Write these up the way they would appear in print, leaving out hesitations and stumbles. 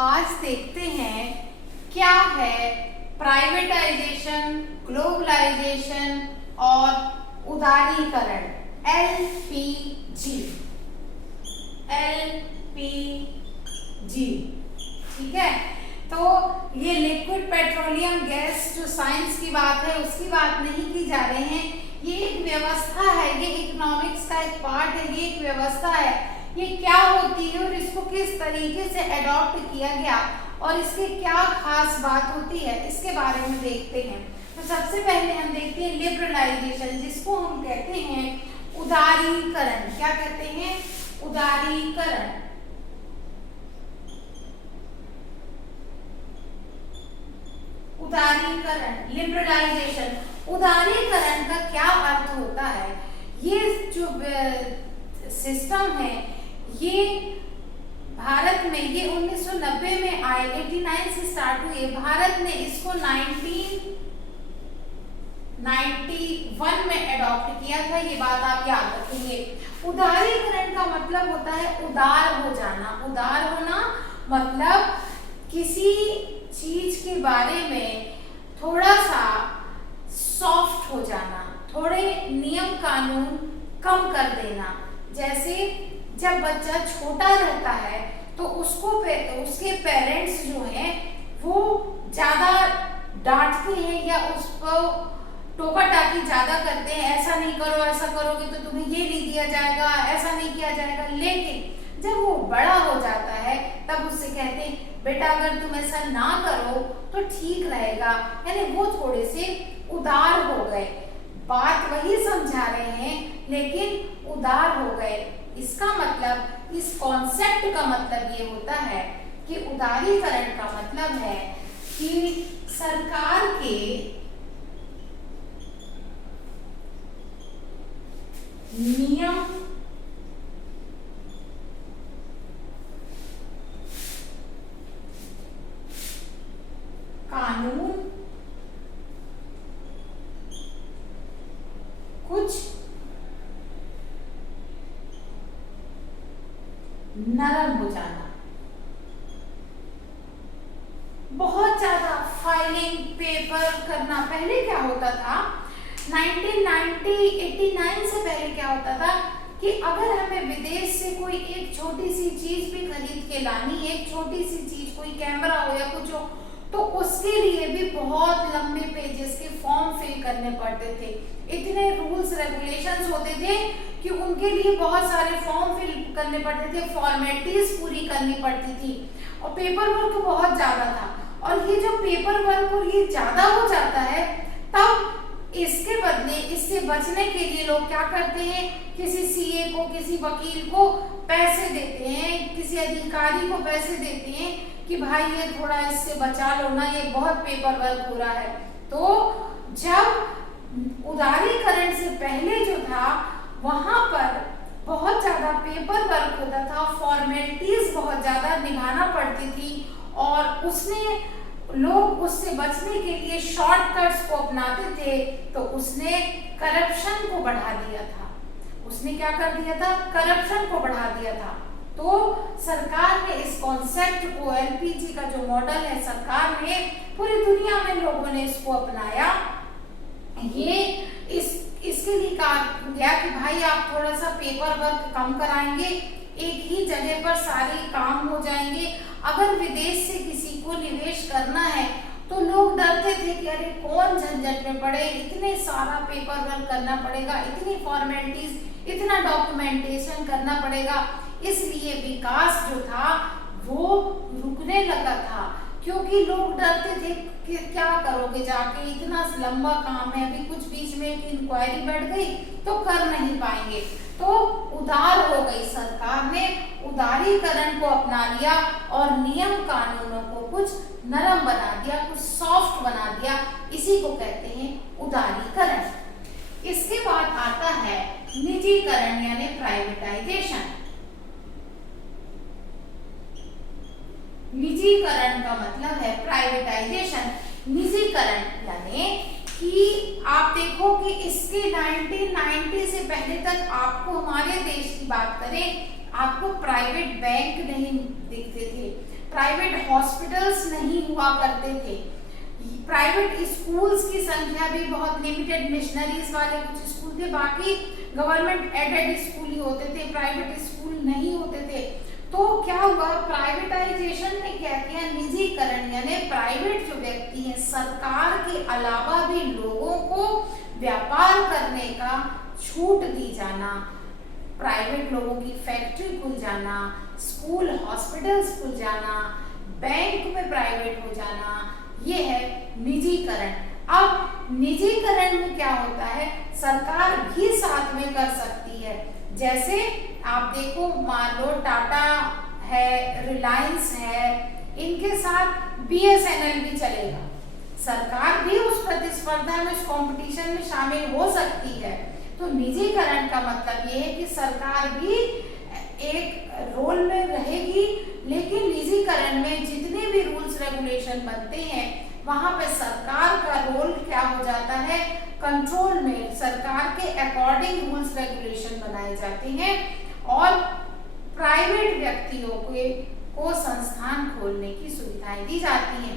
आज देखते हैं क्या है प्राइवेटाइजेशन, ग्लोबलाइजेशन और उदारीकरण, एलपीजी। ठीक है, तो ये लिक्विड पेट्रोलियम गैस जो साइंस की बात है उसकी बात नहीं की जा रहे हैं। ये एक व्यवस्था है, ये इकोनॉमिक्स का एक पार्ट है, ये एक व्यवस्था है। ये क्या होती है और इसको किस तरीके से अडॉप्ट किया गया और इसके क्या खास बात होती है, इसके बारे में देखते हैं। तो सबसे पहले हम देखते हैं लिबरलाइजेशन, जिसको हम कहते हैं उदारीकरण। क्या कहते हैं? उदारीकरण। उदारीकरण, लिबरलाइजेशन। उदारीकरण का क्या अर्थ होता है? ये जो सिस्टम है ये भारत में ये 1990 में आए, 89 से स्टार्ट हुए। भारत ने इसको 1991 में अडॉप्ट किया था, ये बात आप याद रखेंगे। उदारीकरण का मतलब होता है उदार हो जाना। उदार होना मतलब किसी चीज के बारे में थोड़ा सा सॉफ्ट हो जाना, थोड़े नियम कानून कम कर देना। जैसे जब बच्चा छोटा रहता है तो उसको उसके पेरेंट्स जो हैं वो ज्यादा डांटते हैं या उसको टोका टाकी ज्यादा करते हैं, ऐसा नहीं करो, ऐसा करोगे तो तुम्हें ये नहीं दिया जाएगा, ऐसा नहीं किया जाएगा। लेकिन जब वो बड़ा हो जाता है तब उससे कहते हैं बेटा अगर तुम ऐसा ना करो तो ठीक रहेगा। यानी वो थोड़े से उदार हो गए, बात वही समझा रहे हैं लेकिन उदार हो गए। इसका मतलब, इस कॉन्सेप्ट का मतलब ये होता है कि उदारीकरण का मतलब है कि सरकार के नियम कानून कुछ नरम हो जाना। बहुत ज्यादा फाइलिंग पेपर करना। पहले क्या होता था, 1989 से पहले क्या होता था कि अगर हमें विदेश से कोई एक छोटी सी चीज भी खरीद के लानी, एक छोटी सी चीज, कोई कैमरा हो या कुछ हो, तो उसके लिए भी बहुत लंबे पेजेस के फॉर्म फिल करने पड़ते थे। इतने रूल्स रेगुलेशंस होते थे कि उनके लिए बहुत सारे फॉर्म फिल करने पड़ते थे, फॉर्मेलिटीज पूरी करनी पड़ती थी और पेपर वर्क बहुत ज्यादा था। और ये जो पेपर वर्क और ये ज्यादा हो जाता है तब इसके बदले, इससे बचने के लिए लोग क्या करते हैं, किसी सीए को, किसी वकील को पैसे देते हैं, किसी अधिकारी को पैसे देते हैं कि भाई ये थोड़ा इससे बचा लो ना, ये बहुत पेपर वर्क हो रहा है। तो जब उदारीकरण से पहले जो था वहां पर बहुत ज्यादा पेपर वर्क होता था, फॉर्मेलिटीज बहुत ज्यादा निभाना पड़ती थी और उसने लोग उससे बचने के लिए शॉर्टकट्स को अपनाते थे। तो उसने करप्शन को बढ़ा दिया था। उसने क्या कर दिया था? करप्शन को बढ़ा दिया था। तो सरकार ने इस कॉन्सेप्ट को, एलपीजी का जो मॉडल है, सरकार ने पूरी दुनिया में लोगों ने इसको अपनाया। ये इसके लिए कहा गया कि भाई आप थोड़ा सा पेपर वर्क कम कराएंगे, एक ही जगह पर सारे काम हो जाएंगे। अगर विदेश से किसी को निवेश करना है तो लोग डरते थे कि अरे कौन झंझट में पड़े, इतने सारा पेपर वर्क करना पड़ेगा, इतनी फॉर्मेलिटीज, इतना डॉक्यूमेंटेशन करना पड़ेगा। इसलिए विकास जो था वो रुकने लगा था, क्योंकि लोग डरते थे कि क्या करोगे जाके, इतना लंबा काम है, अभी कुछ बीच में इंक्वायरी बैठ गई तो कर नहीं पाएंगे। तो उदार हो गई, सरकार ने उदारीकरण को अपना लिया और नियम कानूनों को कुछ नरम बना दिया, कुछ सॉफ्ट बना दिया। इसी को कहते हैं उदारीकरण। इसके बाद आता है निजीकरण यानी प्राइवेटाइजेशन। निजीकरण का मतलब है प्राइवेटाइजेशन। निजीकरण यानी कि आप देखो कि इसके 1990 से पहले तक आपको, हमारे देश की बात करें, आपको प्राइवेट बैंक नहीं दिखते थे। प्राइवेट हॉस्पिटल्स नहीं हुआ करते थे, प्राइवेट स्कूल्स की संख्या भी बहुत लिमिटेड, मिशनरीज वाले कुछ स्कूल थे, बाकी गवर्नमेंट एडेड स्कूल ही होते थे, प्राइवेट स्कूल नहीं होते थे। तो क्या हुआ, प्राइवेटाइजेशन ने क्या किया, निजीकरण, यानी प्राइवेट जो व्यक्ति हैं, सरकार के अलावा भी लोगों को व्यापार करने का छूट दी जाना, प्राइवेट लोगों की फैक्ट्री खुल जाना, स्कूल हॉस्पिटल्स खुल जाना, बैंक में प्राइवेट हो जाना, ये है निजीकरण। अब निजीकरण में क्या होता है, सरकार भी साथ में कर सकती है। जैसे आप देखो, मान लो टाटा है, रिलायंस है, इनके साथ बीएसएनएल भी चलेगा, सरकार भी उस प्रतिस्पर्धा में, उस कंपटीशन में शामिल हो सकती है। तो निजीकरण का मतलब ये है कि सरकार भी एक रोल में रहेगी, लेकिन निजीकरण में जितने भी रूल्स रेगुलेशन बनते हैं वहां पे सरकार का रोल क्या हो जाता है, कंट्रोल में, सरकार के अकॉर्डिंग रूल्स रेगुलेशन बनाए जाते हैं और प्राइवेट व्यक्तियों को संस्थान खोलने की सुविधाएं दी जाती हैं।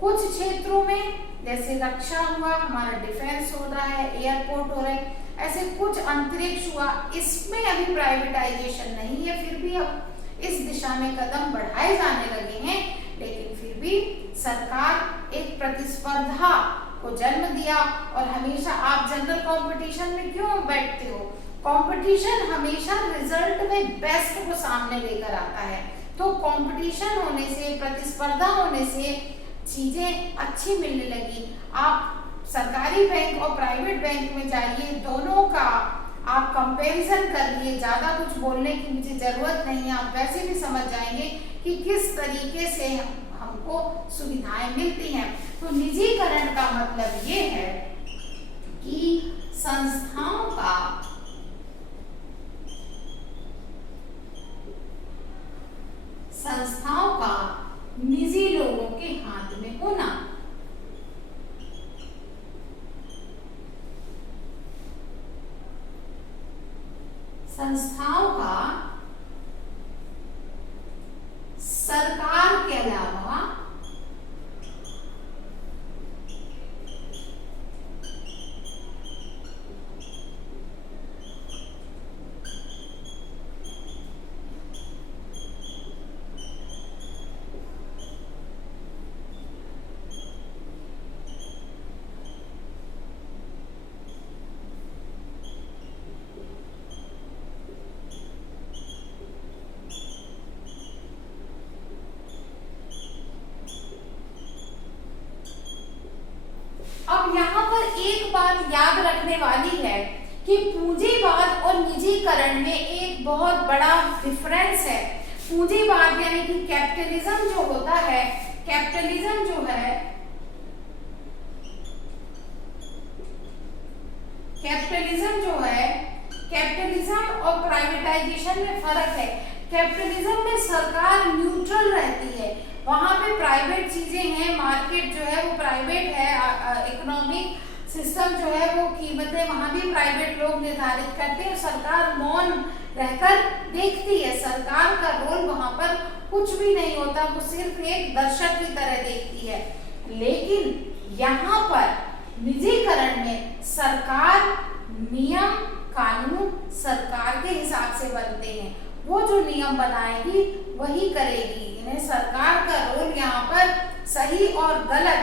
कुछ क्षेत्रों में जैसे रक्षा हुआ, हमारा डिफेंस हो रहा है, एयरपोर्ट हो रहा है, ऐसे कुछ अंतरिक्ष हुआ, इसमें अभी प्राइवेटाइजेशन नहीं है, फिर भी अब इस दिशा में कदम बढ़ाए जाने लगे हैं, लेकिन फिर भी सरकार एक प्रतिस्पर्धा को जन्म दिया। और हमेशा आप जनरल कंपटीशन में क्यों बैठते हो, कंपटीशन हमेशा रिजल्ट में बेस्ट को सामने लेकर आता है। तो कंपटीशन होने से, प्रतिस्पर्धा होने से चीजें अच्छी मिलने लगी। आप सरकारी बैंक और प्राइवेट बैंक में जाइए, दोनों का आप कंपैरिजन कर लिए, ज्यादा कुछ बोलने की मुझे जरूरत नहीं है, आप वैसे भी समझ जाएंगे कि किस तरीके से हमको सुविधाएं मिलती हैं। तो निजीकरण का मतलब ये है कि संस्थाओं का निजी लोगों के हाथ में होना। संस्थाओं का सरकार के अलावा अब यहाँ पर एक बात याद रखने वाली है कि पूंजीवाद और निजीकरण में एक बहुत बड़ा डिफरेंस है। पूंजीवाद यानी कि कैपिटलिज्म जो होता है, कैपिटलिज्म जो है, कैपिटलिज्म और प्राइवेटाइजेशन में फर्क है। कैपिटलिज्म में सरकार न्यूट्रल रहती है, वहां पे प्राइवेट चीजें हैं, मार्केट जो है वो प्राइवेट है, इकोनॉमिक सिस्टम जो है वो कीमतें वहां भी प्राइवेट लोग निर्धारित करते हैं, सरकार मौन रहकर देखती है। सरकार का रोल वहां पर कुछ भी नहीं होता, वो सिर्फ एक दर्शक की तरह देखती है। लेकिन यहाँ पर निजीकरण में सरकार, नियम कानून सरकार के हिसाब से बनते हैं, वो जो नियम बनाएगी वही करेगी। इन्हें सरकार का रोल यहाँ पर सही और गलत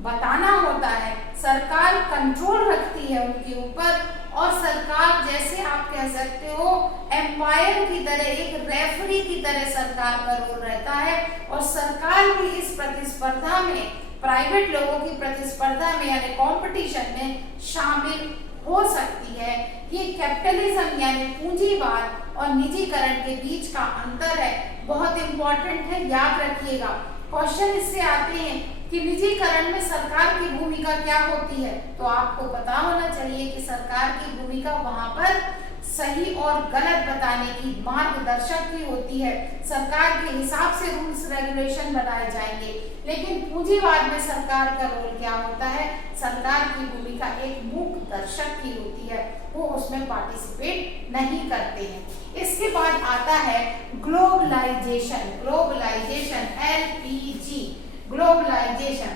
बताना होता है, सरकार कंट्रोल रखती है उनके ऊपर, और सरकार जैसे आप कह सकते हो एम्पायर की तरह, एक रेफरी की तरह सरकार का रोल रहता है। और सरकार भी इस प्रतिस्पर्धा में, प्राइवेट लोगों की प्रतिस्पर्धा में यानी कंपटीशन में शामिल हो सकती है। ये कैपिटलिज्म यानी पूंजीवाद और निजीकरण के बीच का अंतर है, बहुत इंपॉर्टेंट है, याद रखिएगा। क्वेश्चन इससे आते हैं कि निजीकरण में सरकार की भूमिका क्या होती है, तो आपको पता होना चाहिए कि सरकार की भूमिका वहां पर सही और गलत बताने की, मार्गदर्शक की होती है, सरकार के हिसाब से रूल्स रेगुलेशन बनाए जाएंगे। लेकिन पूंजीवाद में सरकार का रोल क्या होता है, सरकार की भूमिका एक मूक दर्शक की होती है, वो उसमें पार्टिसिपेट नहीं करते हैं। इसके बाद आता है ग्लोबलाइजेशन। ग्लोबलाइजेशन LPG, ग्लोबलाइजेशन,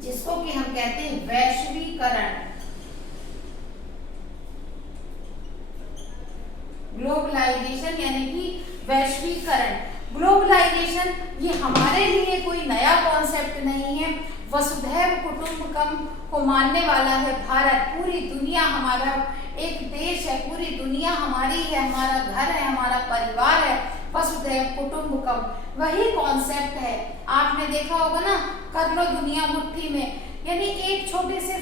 जिसको कि हम कहते हैं वैश्वीकरण। ग्लोबलाइजेशन यानी कि वैश्वीकरण। ग्लोबलाइजेशन ये हमारे लिए कोई नया कॉन्सेप्ट नहीं है। वसुधैव कुटुंबकम को मानने वाला है भारत। पूरी दुनिया हमारा एक देश है, पूरी दुनिया हमारी है, हमारा घर है, हमारा परिवार है। वसुधैव कुटुंबकम वही कॉन्सेप्ट है। आपने देखा होगा ना, कर लो दुनिया मुट्ठी में, यानी एक छोटे से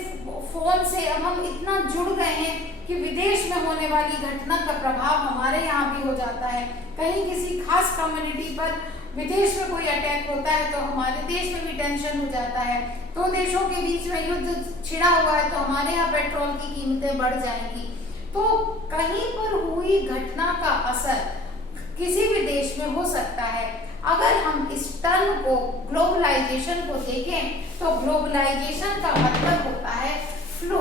फोन से अब हम इतना जुड़ गए हैं कि विदेश में होने वाली घटना का प्रभाव हमारे यहाँ भी हो जाता है। कहीं किसी खास कम्युनिटी पर विदेश में कोई अटैक होता है तो हमारे देश में भी टेंशन हो जाता है। तो देशों के बीच में युद्ध छिड़ा हुआ है तो हमारे यहाँ पेट्रोल की कीमतें बढ़ जाएंगी। तो कहीं पर हुई घटना का असर किसी भी देश में हो सकता है। अगर हम इस टर्म को, ग्लोबलाइजेशन को देखें तो ग्लोबलाइजेशन का मतलब होता है फ्लो,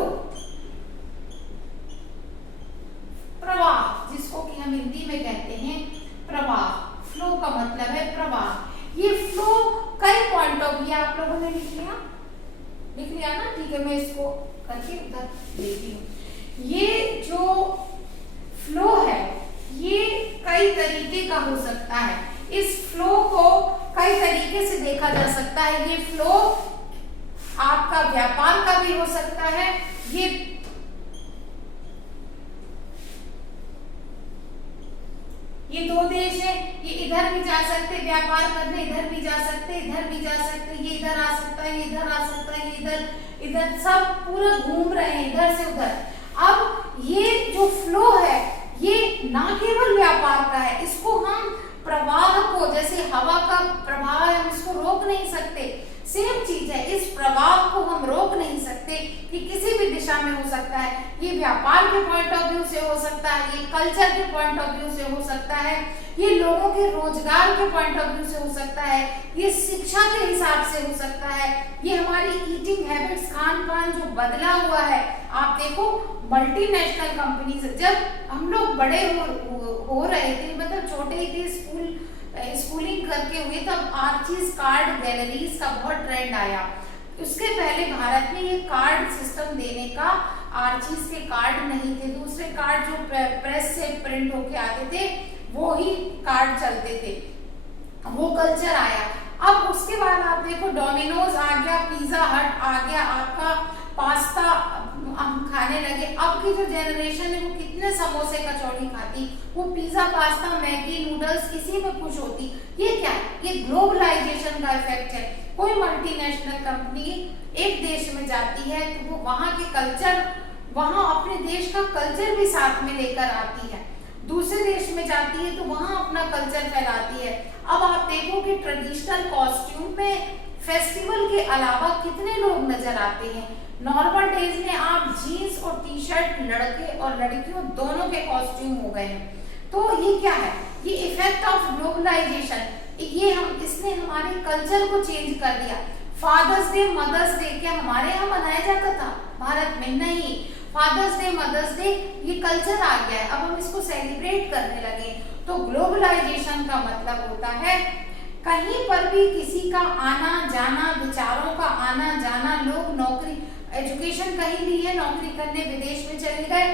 प्रवाह, जिसको कि हम हिंदी में कहते हैं प्रवाह। फ्लो का मतलब है प्रवाह। ये फ्लो कई पॉइंट ऑफ व्यू आप लोगों ने लिख लिया ना, ठीक है, मैं इसको करके उधर देती हूँ। ये जो फ्लो है ये कई तरीके का हो सकता है। इस फ्लो को कई तरीके से देखा जा सकता है। ये फ्लो आपका व्यापार का भी हो सकता है। ये दो देश है, ये इधर भी जा सकते व्यापार करने, इधर भी जा सकते, इधर भी जा सकते, ये इधर आ सकता है, ये इधर आ सकता है, ये इधर सब पूरा घूम रहे हैं इधर से उधर। अब ये जो फ्लो है ये ना केवल व्यापार का है, इसको हम प्रवाह को, जैसे हवा का प्रवाह है, हम इसको रोक नहीं सकते। सेम चीज है, इस प्रवाह को हम रोक नहीं सकते कि किसी भी दिशा में हो सकता है। ये व्यापार के पॉइंट ऑफ व्यू से हो सकता है, ये कल्चर के पॉइंट ऑफ व्यू से हो सकता है, ये लोगों के रोजगार के पॉइंट ऑफ व्यू से हो सकता है, ये शिक्षा के हिसाब से हो सकता है, ये हमारी ईटिंग हैबिट्स, खान पान जो बदला हुआ है। आप देखो मल्टीनेशनल कंपनीज, जब हम लोग बड़े हो रहे थे, मतलब छोटे ही थे, स्कूलिंग करके हुए, तब आर्चीज कार्ड गैलरीज का बहुत ट्रेंड आया। उसके पहले भारत में ये कार्ड सिस्टम देने का, आर्चीज के कार्ड नहीं थे, दूसरे कार्ड जो प्रेस से प्रिंट होके आते थे वो ही कार्ड चलते थे, वो कल्चर आया। अब उसके बाद आप देखो डोमिनोज आ गया, पिज्जा हट आ गया, आपका पास्ता हम खाने लगे। अब की जो जनरेशन है वो कितने समोसे कचौड़ी खाती, वो पिज्जा पास्ता मैगी नूडल्स किसी में खुश होती। ये क्या है? ये ग्लोबलाइजेशन का इफेक्ट है। कोई मल्टीनेशनल कंपनी एक देश में जाती है तो वो वहाँ के कल्चर, वहाँ अपने देश का कल्चर भी साथ में लेकर आती है, दूसरे देश में जाती है तो वहाँ अपना कल्चर फैलाती है। अब आप देखो कि ट्रेडिशनल कॉस्ट्यूम में फेस्टिवल के अलावा कितने लोग नजर आते हैं। नॉर्मल डेज में आप जीन्स और टी शर्ट, लड़के और लड़कियों दोनों के कॉस्ट्यूम हो गए हैं। तो ये क्या है? ये इफेक्ट ऑफ ग्लोबलाइजेशन। ये इसने हमारे कल्चर को चेंज कर दिया। फादर्स डे, मदर्स डे क्या हमारे यहाँ मनाया जाता था? भारत में नहीं। फादर्स डे, मदर्स डे ये कल्चर आ गया है, अब हम इसको सेलिब्रेट करने लगे। तो ग्लोबलाइजेशन का मतलब होता है कहीं पर भी किसी का आना जाना, विचारों का आना जाना, लोग नौकरी, एजुकेशन कहीं भी है, नौकरी करने विदेश में चले गए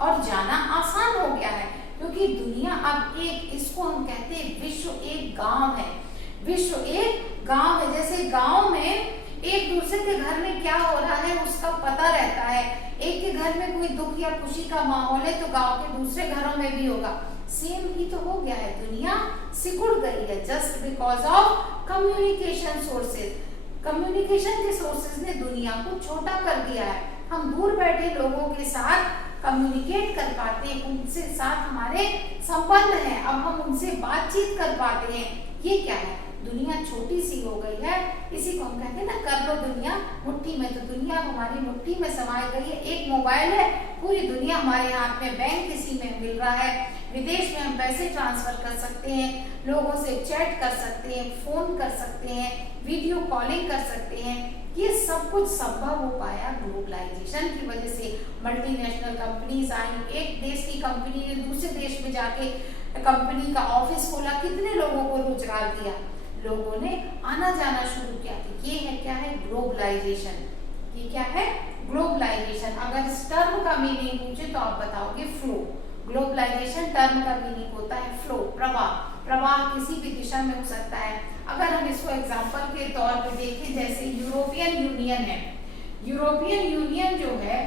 और जाना आसान हो गया है, क्योंकि दुनिया अब एक, इसको हम कहते हैं विश्व एक गांव है। विश्व एक गांव है, जैसे गांव में एक दूसरे के घर में क्या हो रहा है उसका पता रहता है। एक के घर में कोई दुख या खुशी का माहौल है तो गांव के दूसरे घरों में भी होगा। सेम ही तो हो गया है, दुनिया सिकुड़ गई है just because of communication sources. Communication के सोर्सेज ने दुनिया को छोटा कर दिया है। हम दूर बैठे लोगों के साथ कम्युनिकेट कर पाते हैं, उनसे साथ हमारे संबंध हैं, अब हम उनसे बातचीत कर पाते हैं। ये क्या है? दुनिया छोटी सी हो गई है। इसी को हम कहते हैं ना, कर लो दुनिया मुट्ठी में। तो दुनिया हमारी मुट्ठी में समाई गई है। एक मोबाइल है, पूरी दुनिया हमारे हाथ में, बैंक किसी में मिल रहा है, विदेश में हम पैसे ट्रांसफर कर सकते हैं, लोगों से चैट कर सकते हैं, फोन कर सकते हैं, वीडियो कॉलिंग कर सकते हैं। ये सब कुछ संभव हो पाया ग्लोबलाइजेशन की वजह से। मल्टीनेशनल कंपनीज आई, एक देश की कंपनी ने दूसरे देश में जाके कंपनी का ऑफिस खोला, कितने लोगों को रोजगार दिया, लोगों ने आना जाना शुरू किया। ये है क्या है ग्लोबलाइजेशन, ये क्या है ग्लोबलाइजेशन। अगर इस टर्म का मीनिंग पूछे तो आप बताओगे फ्लो। ग्लोबलाइजेशन टर्म का मीनिंग होता है फ्लो, प्रवाह। प्रवाह किसी भी दिशा में हो सकता है। अगर हम इसको एग्जांपल के तौर पे देखें, जैसे यूरोपियन यूनियन है, यूरोपियन यूनियन जो है,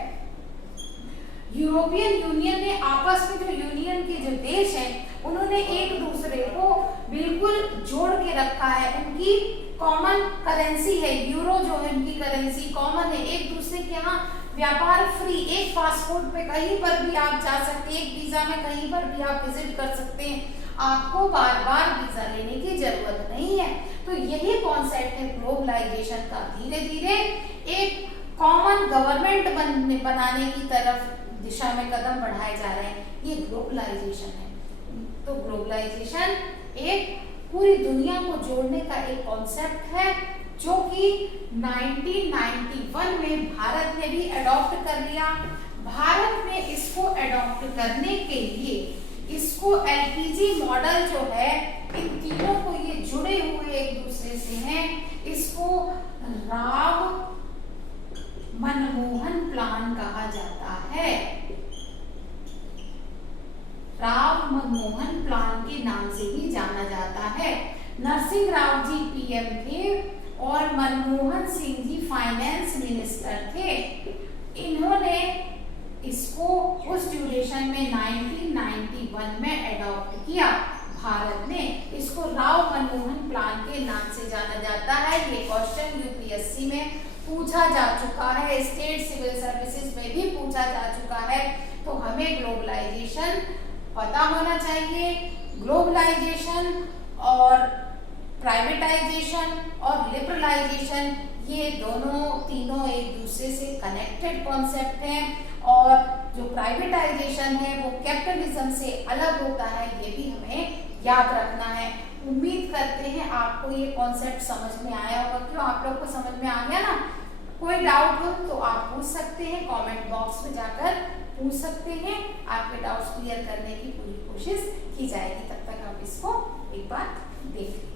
यूरोपियन यूनियन ने आपस में जो यूनियन के जो देश हैं उन्होंने एक दूसरे को बिल्कुल जोड़ के रखा है। उनकी कॉमन करेंसी है यूरो, जो है उनकी करेंसी कॉमन है। एक दूसरे के यहाँ व्यापार फ्री, एक पासपोर्ट पे कहीं पर भी आप जा सकते हैं, एक वीजा में कहीं पर भी आप विजिट कर सकते हैं, आपको बार बार वीजा लेने की जरूरत नहीं है। तो यही कॉन्सेप्ट है ग्लोबलाइजेशन का। धीरे धीरे एक कॉमन गवर्नमेंट बनाने की तरफ दिशा में कदम बढ़ाए जा रहे हैं, ये ग्लोबलाइजेशन है। तो ग्लोबलाइजेशन एक पूरी दुनिया को जोड़ने का एक कॉन्सेप्ट है, जो कि 1991 में भारत ने भी अडॉप्ट कर लिया। भारत में इसको अडॉप्ट करने के लिए इसको एलपीजी मॉडल जो है, इन तीनों को ये जुड़े हुए एक दूसरे से हैं, इसको राव मनमोहन प्लान कहा जाता है। राव मनमोहन प्लान के नाम से ही जाना जाता है। नरसिंह राव जी पीएम थे और मनमोहन सिंह जी फाइनेंस मिनिस्टर थे। इन्होंने इसको उस ड्यूरेशन में 1991 में अडॉप्ट किया। भारत ने इसको राव मनमोहन प्लान के नाम से जाना जाता है। ये क्वेश्चन यूपीएससी में पूछा जा चुका है, स्टेट सिविल सर्विसेज में भी पूछा जा चुका है। तो हमें ग्लोबलाइजेशन पता होना चाहिए। ग्लोबलाइजेशन और प्राइवेटाइजेशन और लिबरलाइजेशन, ये दोनों तीनों एक दूसरे से कनेक्टेड कॉन्सेप्ट हैं। और जो प्राइवेटाइजेशन है वो कैपिटलिज्म से अलग होता है, ये भी हमें याद रखना है। उम्मीद करते हैं आपको ये कॉन्सेप्ट समझ में आया होगा। क्यों, आप लोग को समझ में आ गया ना? कोई डाउट हो तो आप पूछ सकते हैं, कमेंट बॉक्स में जाकर पूछ सकते हैं। आपके डाउट्स क्लियर करने की पूरी कोशिश की जाएगी। तब तक आप इसको एक बार देख लें।